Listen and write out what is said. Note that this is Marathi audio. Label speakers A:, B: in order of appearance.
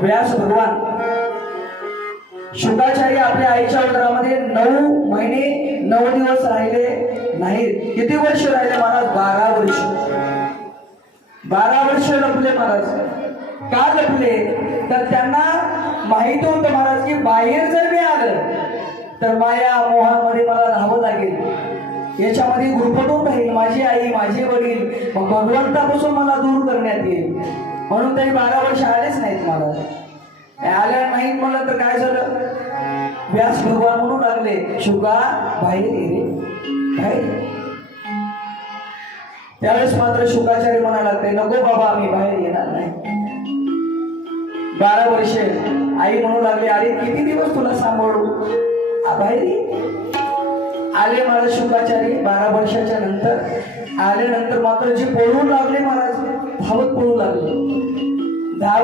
A: व्यास भगवान. शुकाचार्य आपल्या आईच्या उदरामध्ये नऊ महिने नऊ दिवस राहिले नाहीत. किती वर्ष राहिले महाराज? बारा वर्ष. बारा वर्ष लपले महाराज. का लपले? तर त्यांना माहीत होतं महाराज की बाहेर जर मी आलं तर माया मोहामध्ये मला राहावं लागेल. याच्यामध्ये गुरफटून राहील माझी आई माझे वडील. मग भगवंतापासून मला दूर करण्यात म्हणून तरी बारा वर्ष आलेच नाहीत मला. आल्या नाहीत मला तर काय झालं? व्यास भगवान म्हणू लागले शुका बाहेर ये रे. बाहेर त्यावेळेस मात्र शुकाचार्य म्हणा लागते नको बाबा आम्ही बाहेर येणार नाही. बारा वर्षे आई म्हणू लागली अरे किती दिवस तुला सांभाळू? बाहेर आले महाराज शुकाचार्य बारा वर्षाच्या नंतर. आल्यानंतर मात्र जे पळू लागले महाराज धावत पळू लागले धावत